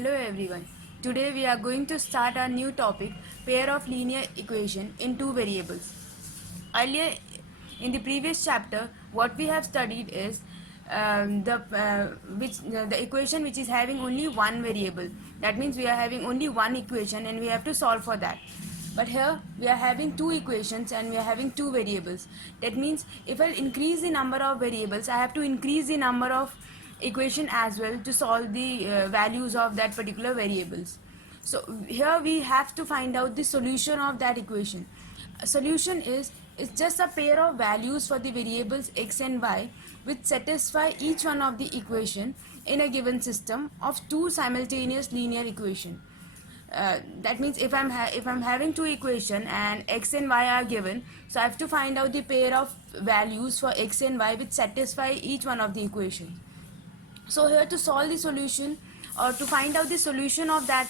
Hello everyone. Today we are going to start our new topic, pair of linear equation in two variables. Earlier in the previous chapter, what we have studied is the equation which is having only one variable. That means we are having only one equation and we have to solve for that. But here we are having two equations and we are having two variables. That means if I increase the number of variables, I have to increase the number of equation as well to solve the values of that particular variables. So here we have to find out the solution of that equation. A solution is just a pair of values for the variables x and y which satisfy each one of the equation in a given system of two simultaneous linear equation. That means if I'm having two equation and x and y are given, so I have to find out the pair of values for x and y which satisfy each one of the equations. So here to solve the solution or to find out the solution of that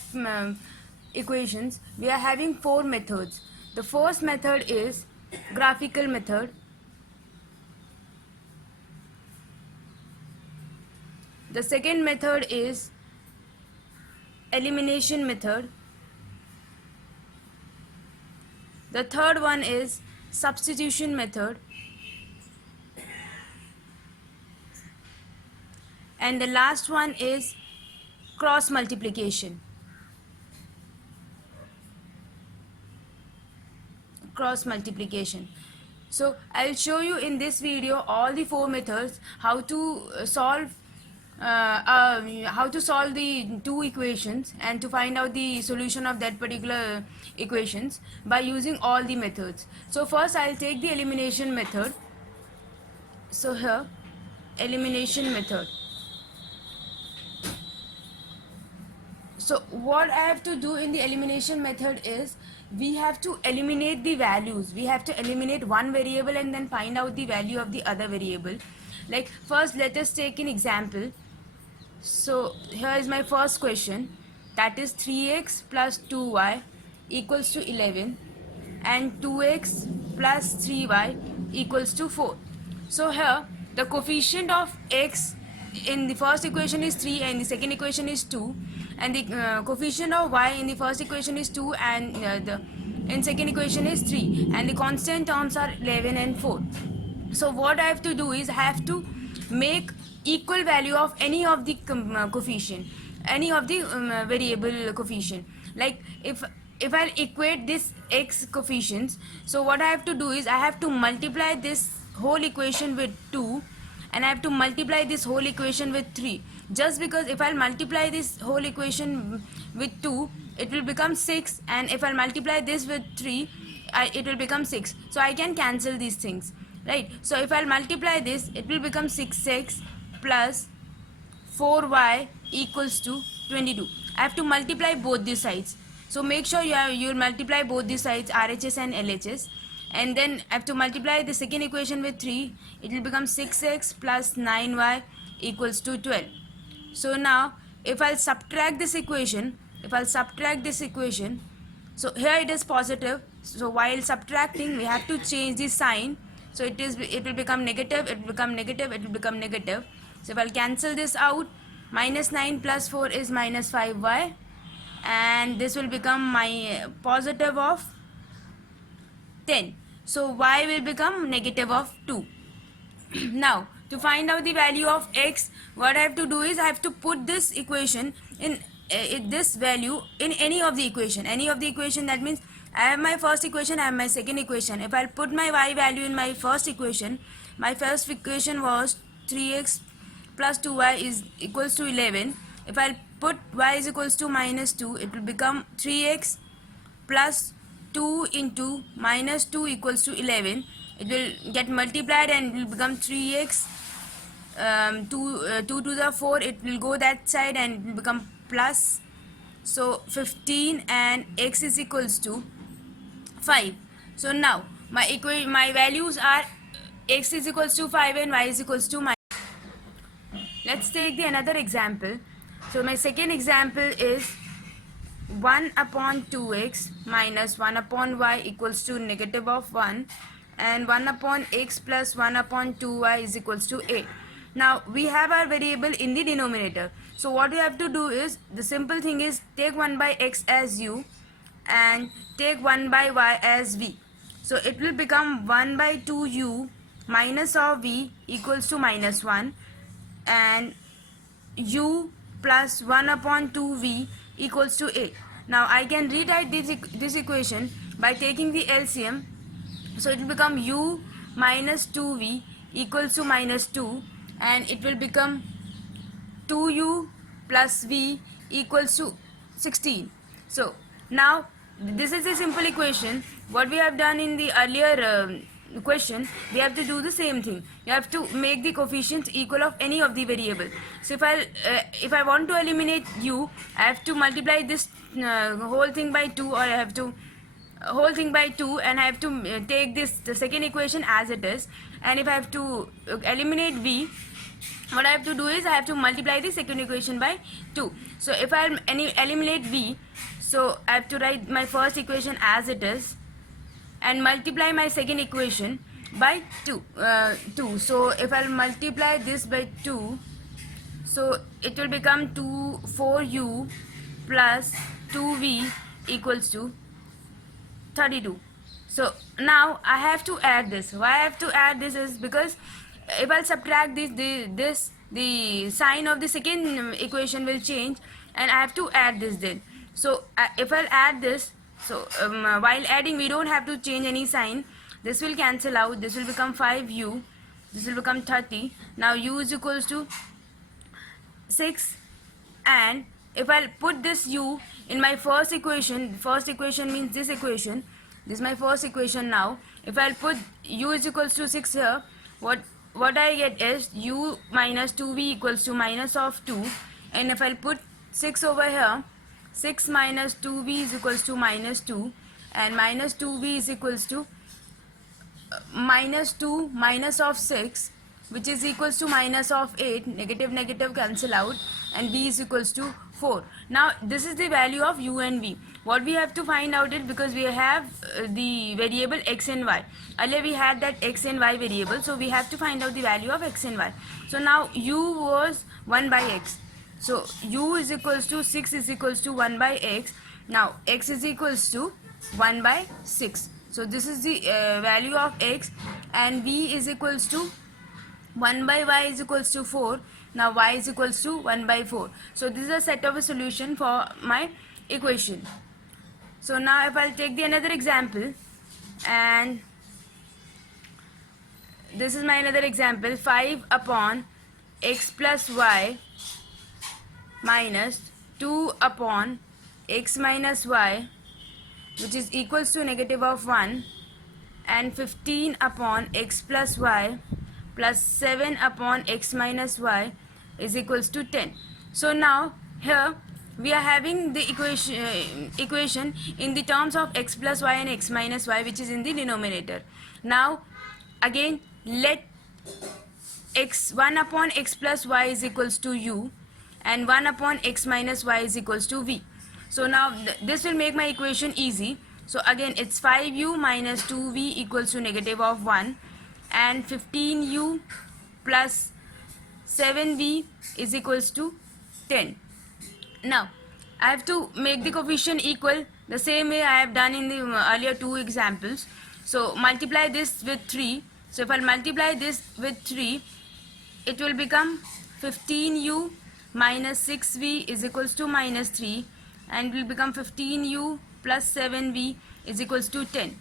equations, we are having four methods. The first method is graphical method. The second method is elimination method. The third one is substitution method. And the last one is cross multiplication. So I'll show you in this video all the four methods how to solve the two equations and to find out the solution of that particular equations by using all the methods. So first I'll take the elimination method. So here, elimination method. So what I have to do in the elimination method is we have to eliminate the values. We have to eliminate one variable and then find out the value of the other variable. Like first let us take an example. So here is my first question, that is 3x plus 2y equals to 11 and 2x plus 3y equals to 4. So here the coefficient of x in the first equation is 3 and the second equation is 2, and the coefficient of y in the first equation is 2 and in second equation is 3, and the constant terms are 11 and 4. So what I have to do is I have to make equal value of any of the coefficient, any of the variable coefficient. Like if I equate this x coefficients, so what I have to do is I have to multiply this whole equation with 2 and I have to multiply this whole equation with 3. Just because if I'll multiply this whole equation with 2, it will become 6, and if I'll multiply this with 3, it will become 6. So I can cancel these things, right? So if I'll multiply this, it will become 6x plus 4y equals to 22. I have to multiply both these sides. So make sure you'll multiply both these sides, RHS and LHS. And then I have to multiply the second equation with 3. It will become 6x plus 9y equals to 12. So now if I'll subtract this equation, so here it is positive. So while subtracting, we have to change the sign. So it will become negative, it will become negative, it will become negative. So if I'll cancel this out, minus 9 plus 4 is minus 5y, and this will become my positive of 10. So y will become negative of 2. Now to find out the value of x, what I have to do is I have to put this equation in this value in any of the equation. That means I have my first equation, I have my second equation. If I'll put my y value in my first equation, my first equation was 3x plus 2y is equals to 11. If I'll put y is equals to minus 2, it will become 3x plus 2 into minus 2 equals to 11. It will get multiplied and it will become 3x 2 to the 4. It will go that side and it will become plus, so 15, and x is equals to 5. So now my values are x is equals to 5 and y is equals to minus. Let's take another example. So my second example is 1 upon 2x minus 1 upon y equals to negative of 1, and 1 upon x plus 1 upon 2y is equals to 8. Now we have our variable in the denominator. So what we have to do is, the simple thing is, take 1 by x as u and take 1 by y as v. So it will become 1 by 2u minus of v equals to minus 1, and u plus 1 upon 2v equals to a. Now I can rewrite this equation by taking the LCM. So it will become u minus 2v equals to minus 2, and it will become 2u plus v equals to 16. So now this is a simple equation. What we have done in the earlier question, we have to do the same thing. You have to make the coefficients equal of any of the variable. So if I want to eliminate u, I have to multiply this whole thing by 2, or I have to whole thing by 2, and I have to take the second equation as it is. And if I have to eliminate v, what I have to do is I have to multiply the second equation by 2. So if I eliminate v, so I have to write my first equation as it is and multiply my second equation by 2. So if I'll multiply this by 2, so it will become 4u plus 2v equals to 32. So now I have to add this. Why I have to add this is because if I'll subtract this, the sign of the second equation will change, and I have to add this then. So if I'll add this, so while adding we don't have to change any sign. This will cancel out. This will become 5u. This will become 30. Now u is equals to 6, and if I'll put this u in my first equation means this equation. This is my first equation now. If I'll put u is equals to 6 here, what I get is u minus 2v equals to minus of 2, and if I'll put 6 over here, 6 minus 2v is equals to minus 2, and minus 2v is equals to minus 2 minus of 6, which is equals to minus of 8. Negative negative cancel out, and v is equals to 4. Now this is the value of u and v. What we have to find out is, because we have the variable x and y. Earlier we had that x and y variable, so we have to find out the value of x and y. So now u was 1 by x. So u is equals to 6 is equals to 1 by x. Now x is equals to 1 by 6. So this is the value of x, and v is equals to 1 by y is equals to 4. Now y is equals to 1 by 4. So this is a set of a solution for my equation. So now if I'll take the another example, and this is my another example, 5 upon x plus y minus 2 upon x minus y, which is equals to negative of 1, and 15 upon x plus y plus 7 upon x minus y is equals to 10. So now here we are having the equation in the terms of x plus y and x minus y, which is in the denominator. Now again let 1 upon x plus y is equals to u, and 1 upon x minus y is equals to v. So now this will make my equation easy. So again it's 5u minus 2v equals to negative of 1, and 15u plus 7v is equals to 10. Now I have to make the coefficient equal the same way I have done in the earlier two examples. So multiply this with 3. So if I multiply this with 3, it will become 15u minus 6v is equals to minus 3, and it will become 15u plus 7v is equals to 10.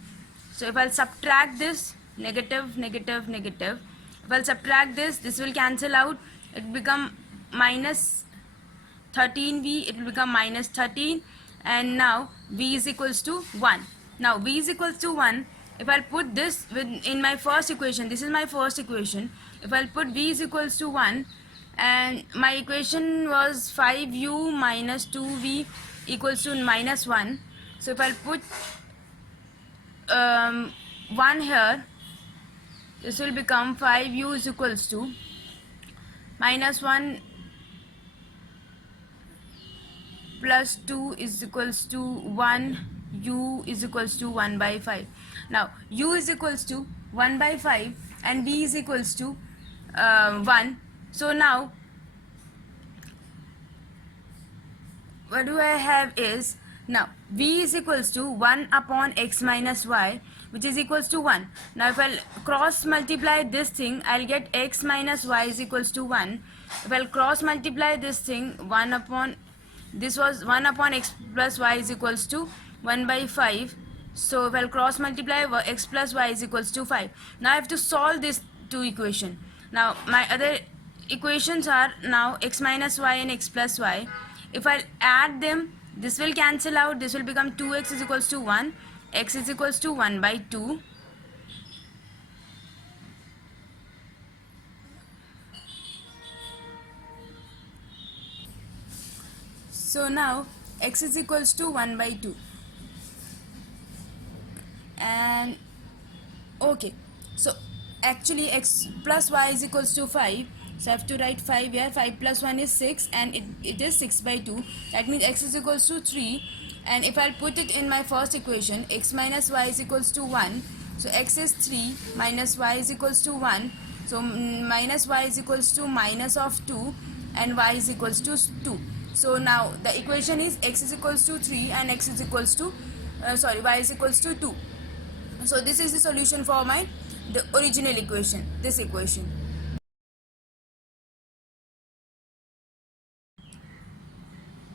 So if I'll subtract this, negative negative negative, if I'll subtract this will cancel out. It will become minus 13v, it will become minus 13, and now v is equals to 1. Now v is equals to 1. If I'll put this in my first equation, this is my first equation. If I'll put v is equals to 1, and my equation was 5u minus 2v equals to minus 1. So if I'll put 1 here, this will become 5u is equals to minus 1 plus 2 is equals to 1, u is equals to 1 by 5. Now u is equals to 1 by 5 and v is equals to 1. So now what do I have is, now v is equals to 1 upon x minus y, which is equals to 1. Now if I'll cross multiply this thing, I'll get x minus y is equals to 1. If I'll cross multiply this thing, 1 upon, this was 1 upon x plus y is equals to 1 by 5. So if I'll cross multiply, x plus y is equals to 5. Now I have to solve this two equation. Now my other equations are now x minus y and x plus y. If I add them, this will cancel out, this will become 2x is equals to 1, x is equals to 1 by 2. So now x is equals to 1 by 2. And okay, so actually x plus y is equals to 5. So I have to write 5 here. 5 plus 1 is 6, and it is 6 by 2. That means x is equals to 3. And if I'll put it in my first equation, x minus y is equals to 1. So x is 3 minus y is equals to 1. So minus y is equals to minus of 2, and y is equals to 2. So now the equation is x is equals to 3 and x is equals to y is equals to 2. So this is the solution for the original equation, this equation.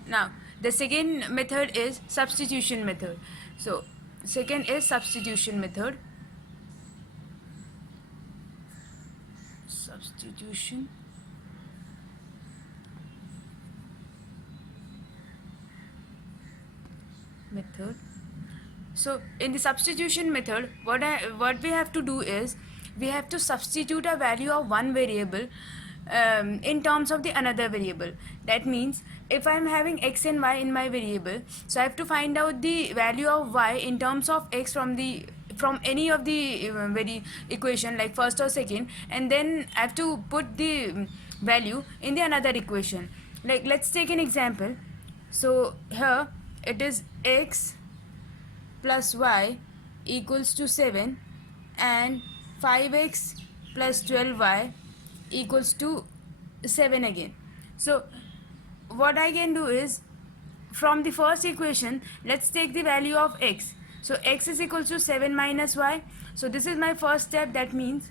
Now the second method is substitution method. So second is substitution method. Substitution method. So in the substitution method, what we have to do is, we have to substitute a value of one variable in terms of the another variable. That means if I'm having x and y in my variable, so I have to find out the value of y in terms of x from any of the equation, like first or second, and then I have to put the value in the another equation. Like let's take an example. So here it is x plus y equals to 7, and 5x plus 12y equals to 7 again. So what I can do is, from the first equation, let's take the value of x. So x is equal to 7 minus y. So this is my first step. That means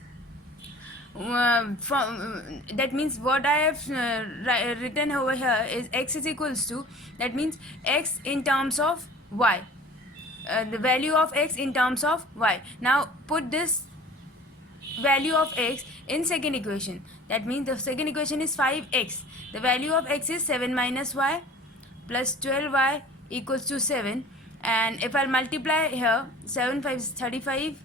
what I have written over here is x is equals to, that means x in terms of y, the value of x in terms of y. Now put this value of x in second equation. That means the second equation is 5x. The value of x is 7 minus y plus 12y equals to 7. And if I multiply here, 7 5 is 35,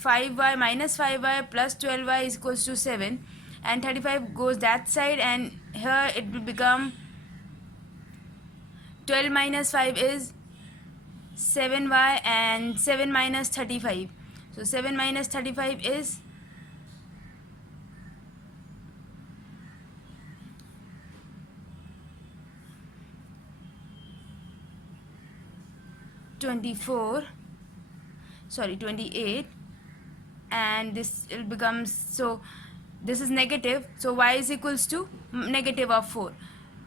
5y minus 5y plus 12y is equals to 7, and 35 goes that side, and here it will become 12 minus 5 is 7y, and 7 minus 35. So 7 minus 35 is 28, and this will become, so this is negative, so y is equals to negative of 4.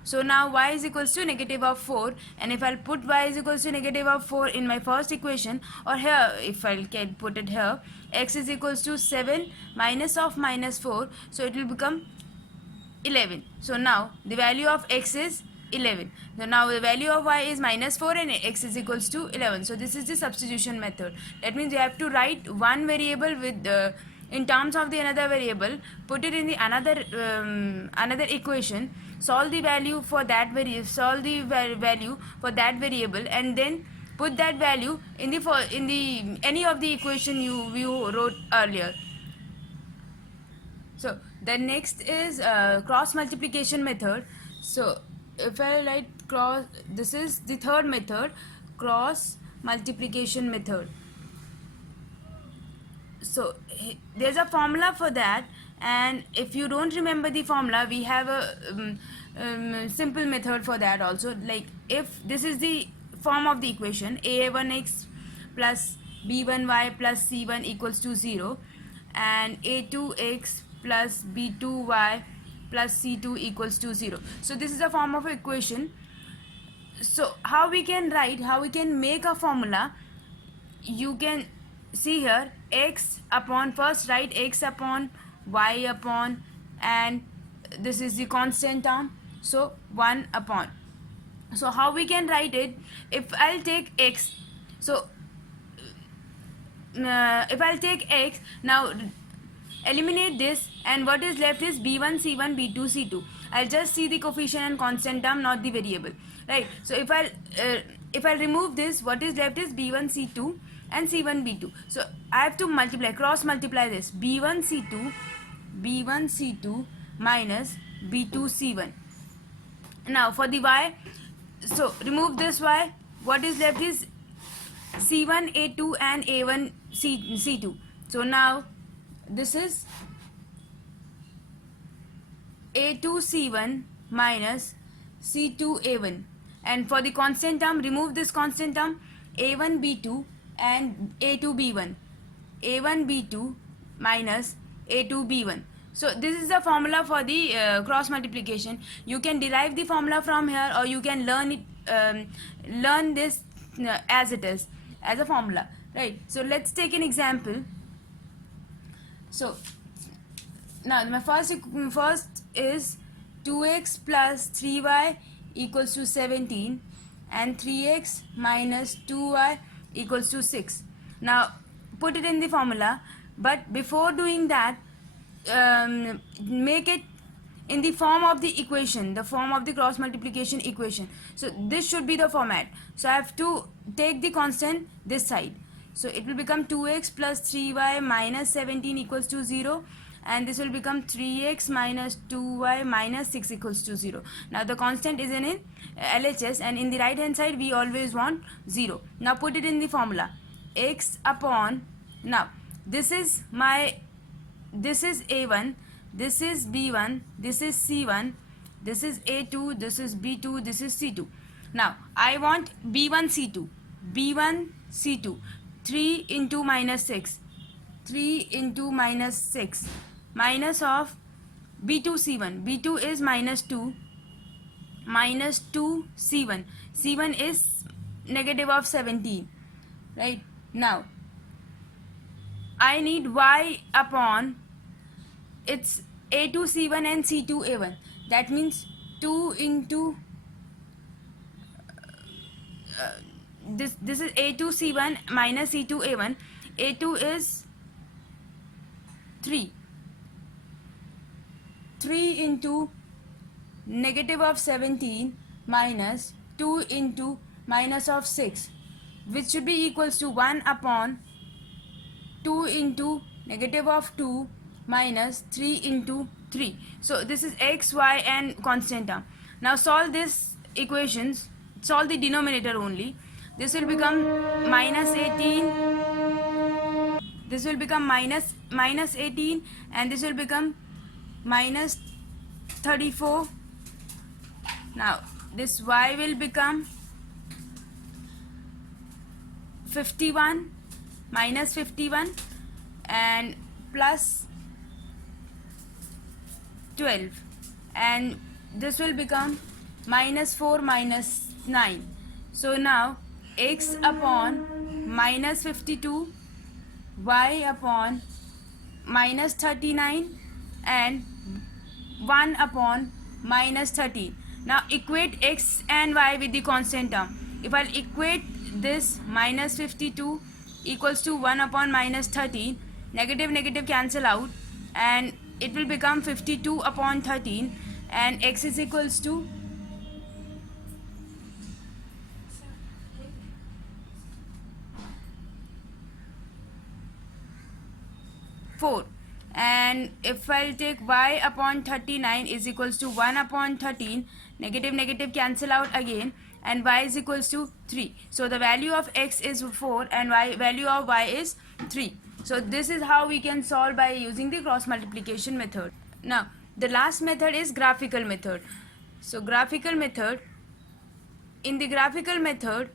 So now y is equals to negative of 4, and if I'll put y is equals to negative of 4 in my first equation, or here if I can put it here, x is equals to 7 minus of minus 4, so it will become 11. So now the value of x is 11. So now the value of y is minus 4 and x is equals to 11. So this is the substitution method. That means you have to write one variable with in terms of the another variable, put it in the another equation, solve the value for that value for that variable, and then put that value in the any of the equation you wrote earlier. So the next is cross multiplication method. So if I write cross, this is the third method, cross multiplication method. So there's a formula for that, and if you don't remember the formula, we have a simple method for that also. Like if this is the form of the equation, a1x plus b1y plus c1 equals to 0, and a2x plus b2y plus c2 equals to 0. So this is a form of equation. So how we can make a formula? You can see here, x upon, first write x upon y upon, and this is the constant term, so 1 upon. So how we can write it? If I'll take x, so if I'll take x, now eliminate this, and what is left is b1 c1 b2 c2. I'll just see the coefficient and constant term, not the variable, right? So if I'll remove this, what is left is b1 c2 and c1 b2. So I have to multiply, cross multiply this, b1 c2 minus b2 c1. Now for the y, so remove this y, what is left is c1 a2 and a1 c2. So now this is a2 c1 minus c2 a1, and for the constant term, remove this constant term, a1 b2 and a2 b1, a1 b2 minus a2 b1. So this is the formula for the cross multiplication. You can derive the formula from here, or you can learn it, learn this as it is, as a formula, right? So let's take an example. So now my first is 2x plus 3y equals to 17, and 3x minus 2y equals to 6. Now put it in the formula, but before doing that, make it in the form of the equation, the form of the cross multiplication equation. So this should be the format. So I have to take the constant this side, so it will become 2x plus 3y minus 17 equals to 0, and this will become 3x minus 2y minus 6 equals to 0. Now the constant is in LHS, and in the right hand side we always want 0. Now put it in the formula, x upon, now this is a1, this is b1, this is c1, this is a2, this is b2, this is c2. Now I want b1 c2, 3 into minus 6, 3 into minus 6, minus of b2 c1, b2 is minus 2, minus 2 c1, c1 is negative of 17, right? Now I need y upon, it's a2 c1 and c2 a1, that means 2 into this is a2 c1 minus c2 a1, a2 is 3 into negative of 17 minus 2 into minus of 6, which should be equals to 1 upon 2 into negative of 2 minus 3 into 3. So this is x, y and constant term. Now solve this equations, solve the denominator only. This will become minus 18, this will become minus 18, and this will become minus 34. Now this y will become 51, minus 51, and plus 12, and this will become minus 4 minus 9. So now x upon minus 52, y upon minus 39, and 1 upon minus 13. Now equate x and y with the constant term. If I'll equate this, minus 52 equals to 1 upon minus 13, negative cancel out, and it will become 52 upon 13, and x is equals to 4. And if I'll take y upon 39 is equals to 1 upon 13, negative cancel out again, and y is equals to 3. So the value of x is 4 and value of y is 3. So this is how we can solve by using the cross multiplication method. Now the last method is graphical method. So graphical method, in the graphical method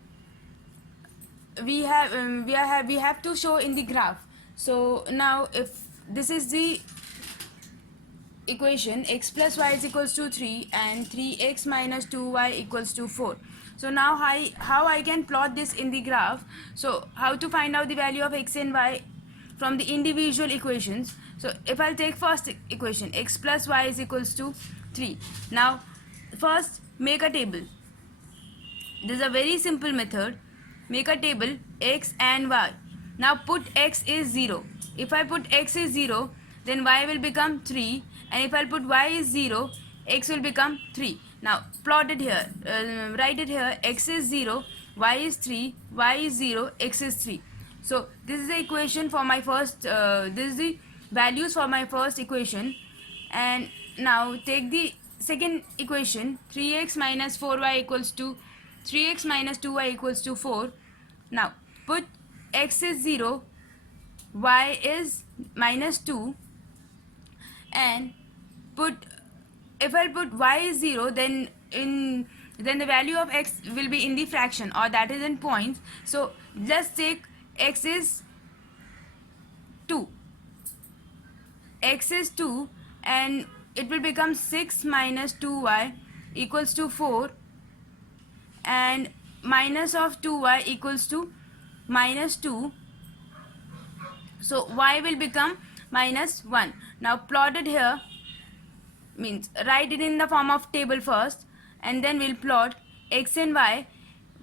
we have to show in the graph. So now if this is the equation, x plus y is equals to 3 and 3x minus 2y equals to 4. So now how I can plot this in the graph. So how to find out the value of x and y from the individual equations. So if I'll take first equation, x plus y is equals to 3. Now first make a table. This is a very simple method. Make a table x and y. Now put x is 0. If I put x is 0, then y will become 3, and if I put y is 0, x will become 3. Now plot it here, write it here, x is 0, y is 3, y is 0, x is 3. So this is the equation for my first, this is the values for my first equation. And now take the second equation, 3x minus 4y equals to 3x minus 2y equals to 4. Now put x is 0, y is minus 2, and if I put y is 0, then the value of x will be in the fraction, or that is in points. So just take x is 2, x is 2, and it will become 6 minus 2y equals to 4, and minus of 2y equals to minus 2. So y will become minus 1. Now plot it here, means write it in the form of table first, and then we'll plot x and y.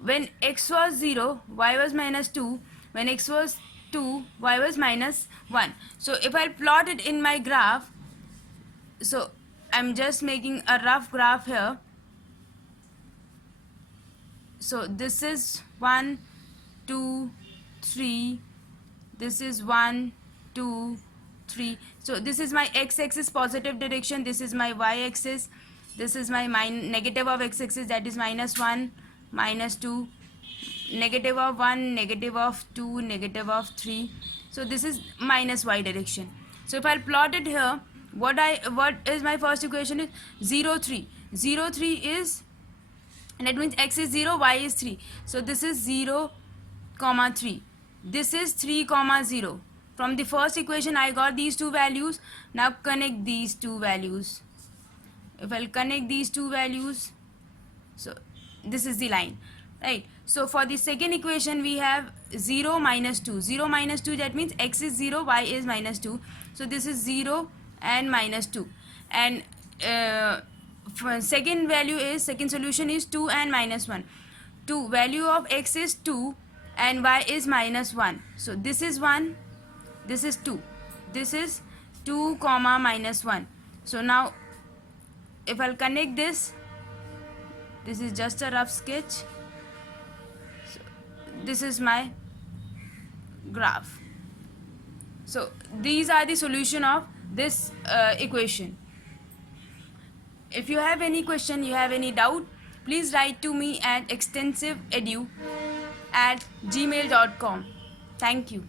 When x was 0, y was minus 2. When x was 2, y was minus 1. So if I plot it in my graph, so I'm just making a rough graph here. So this is 1, 2, 3. This is 1, 2, 3. So this is my x-axis positive direction. This is my y-axis. This is my negative of x-axis, that is minus 1, minus 2, negative of 1, negative of 2, negative of 3. So this is minus y direction. So if I plot it here, what is my first equation is 0, 3. 0, 3 is, and that means x is 0, y is 3. So this is 0, 3. This is 3, 0. From the first equation I got these two values. Now connect these two values. If I'll connect these two values, so this is the line, right? So for the second equation we have 0, minus 2. 0, minus 2, that means x is 0, y is minus 2. So this is 0 and minus 2. And for second solution is 2 and minus 1. 2, value of x is 2 and y is minus 1. So this is 1, this is 2. This is 2, minus 1. So now if I'll connect this is just a rough sketch. So this is my graph. So these are the solution of this equation. If you have any question, you have any doubt, please write to me at extensiveedu@gmail.com. Thank you.